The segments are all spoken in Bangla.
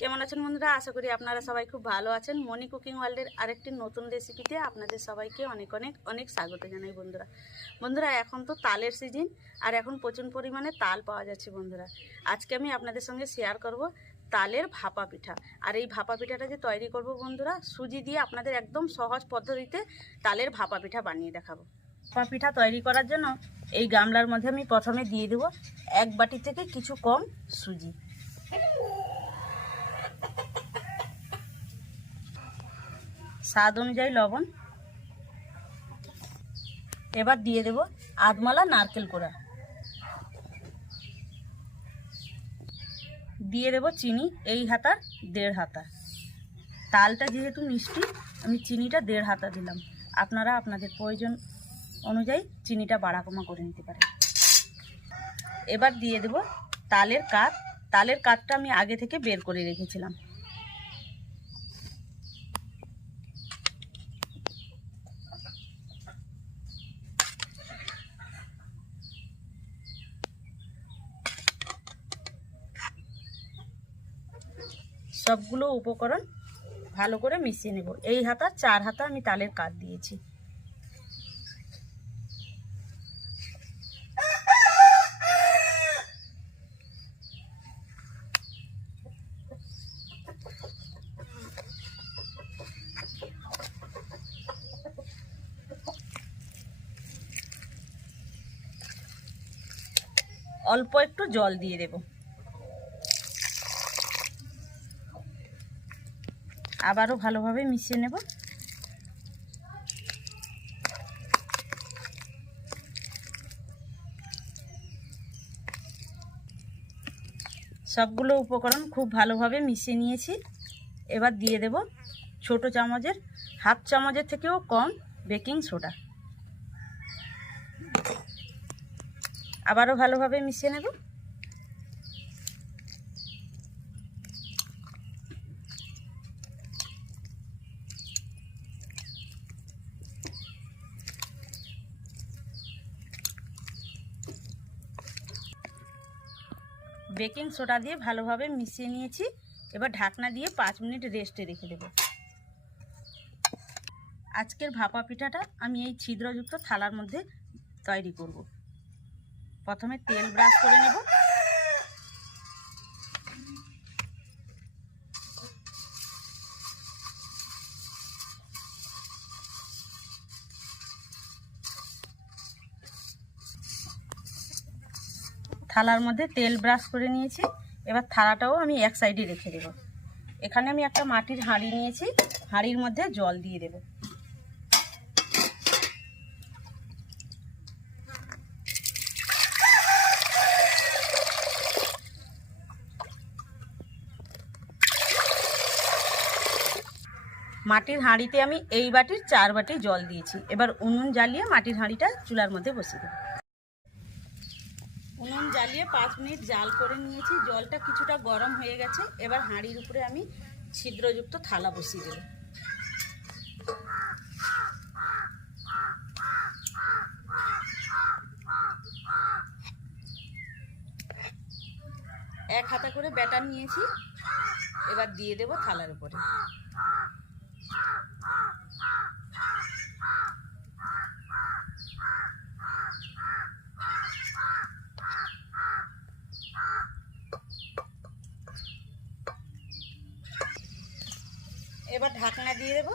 কেমন আছেন বন্ধুরা? আশা করি আপনারা সবাই খুব ভালো আছেন। মনি কুকিং ওয়ার্ল্ডের আরেকটি নতুন রেসিপিতে আপনাদের সবাইকে অনেক অনেক অনেক স্বাগত জানাই বন্ধুরা। বন্ধুরা, এখন তো তালের সিজন আর এখন প্রচুর পরিমাণে তাল পাওয়া যাচ্ছে বন্ধুরা। আজকে আমি আপনাদের সঙ্গে শেয়ার করব তালের ভাপা পিঠা। আর এই ভাপা পিঠাটা যে তৈরি করব বন্ধুরা, সুজি দিয়ে আপনাদের একদম সহজ পদ্ধতিতে তালের ভাপা পিঠা বানিয়ে দেখাবো। ভাপা পিঠা তৈরি করার জন্য এই গামলার মধ্যে আমি প্রথমে দিয়ে দেবো এক বাটি থেকে কিছু কম সুজি। স্বাদ অনুযায়ী লবণ। এবার দিয়ে দেব আধমালা নারকেল কোড়া। দিয়ে দেব চিনি, এই হাতার দেড় হাতা। তালটা যেহেতু মিষ্টি, আমি চিনিটা দেড় হাতা দিলাম। আপনারা আপনাদের প্রয়োজন অনুযায়ী চিনিটা বাড়া কমা করে নিতে পারেন। এবার দিয়ে দেব তালের কাঠ তালের কাঠটা আমি আগে থেকে বের করে রেখেছিলাম। সবগুলো উপকরণ ভালো করে মিশিয়ে নেব। এই হাতা, চার হাতা আমি তালের কাঠ দিয়েছি। অল্প একটু জল দিয়ে দেবো। আবারও ভালোভাবে মিশিয়ে নেব। সবগুলো উপকরণ খুব ভালোভাবে মিশিয়ে নিয়েছি। এবার দিয়ে দেব ছোট চামচের, হাফ চামচের থেকেও কম বেকিং সোডা। আবারও ভালোভাবে মিশিয়ে নেব। বেকিং সোডা দিয়ে ভালোভাবে মিশিয়ে নিয়েছি। এবার ঢাকনা দিয়ে পাঁচ মিনিট রেস্টে রেখে দেব। আজকের ভাপা পিঠাটা আমি এই ছিদ্রযুক্ত থালার মধ্যে তৈরি করব। প্রথমে তেল ব্রাশ করে নেব। থালার মধ্যে তেল ব্রাশ করে নিয়েছি। এবার থালাটাও আমি এক সাইডে রেখে দেব। এখানে আমি একটা মাটির হাঁড়ি নিয়েছি। হাঁড়ির মধ্যে জল দিয়ে দেব। মাটির হাঁড়িতে আমি এই বাটির চার বাটি জল দিয়েছি। এবার উনুন জ্বালিয়ে মাটির হাঁড়িটা চুলার মধ্যে বসিয়ে দেবো। উনুন জ্বালিয়ে পাঁচ মিনিট জাল করে নিয়েছি। জলটা কিছুটা গরম হয়ে গেছে। এবার হাঁড়ির উপরে আমি ছিদ্রযুক্ত থালা বসিয়ে দেব। এক হাতা করে ব্যাটার নিয়েছি। এবার দিয়ে দেব থালার উপরে। এবার ঢাকনা দিয়ে দেব।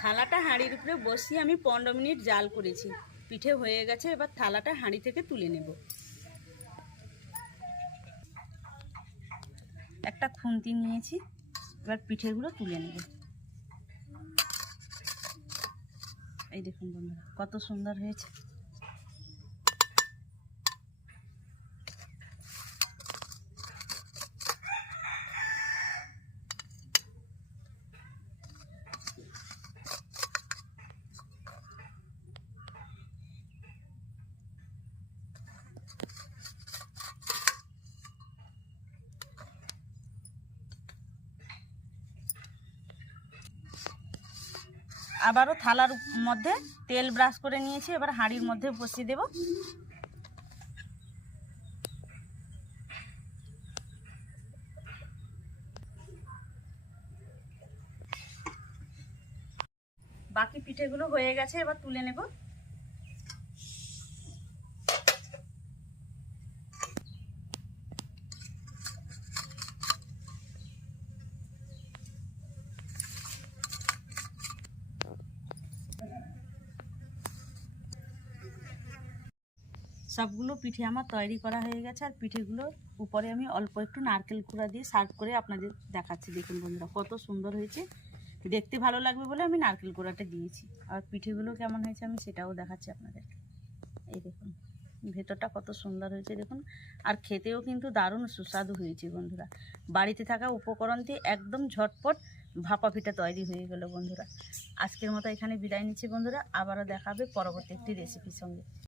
থালাটা হাঁড়ির উপরে বসিয়ে আমি পনেরো মিনিট জাল করেছি। পিঠে হয়ে গেছে, এবার থালাটা হাঁড়ি থেকে তুলে নেব। একটা খুন্তি নিয়েছি, এবার পিঠেগুলো তুলে নেব। এই দেখুন বন্ধুরা, কত সুন্দর হয়েছে। আবারও থালার মধ্যে তেল ব্রাশ করে নিয়েছি, এবার হাঁড়ির মধ্যে বসিয়ে দেব। বাকি পিঠেগুলো হয়ে গেছে, এবার তুলে নেব। সবগুলো পিঠে আমার তৈরি করা হয়ে গেছে আর পিঠেগুলো উপরে আমি অল্প একটু নারকেল কুড়া দিয়ে সার্ভ করে আপনাদের দেখাচ্ছি। দেখুন বন্ধুরা, কত সুন্দর হয়েছে। দেখতে ভালো লাগবে বলে আমি নারকেল কুড়াটা দিয়েছি। আর পিঠেগুলো কেমন হয়েছে আমি সেটাও দেখাচ্ছি আপনাদের এই দেখুন, ভেতরটা কত সুন্দর হয়েছে দেখুন। আর খেতেও কিন্তু দারুণ সুস্বাদু হয়েছে বন্ধুরা। বাড়িতে থাকা উপকরণ দিয়ে একদম ঝটপট ভাপা পিঠা তৈরি হয়ে গেল বন্ধুরা। আজকের মতো এখানে বিদায় নিচ্ছি বন্ধুরা। আবারও দেখাবে পরবর্তী একটি রেসিপির সঙ্গে।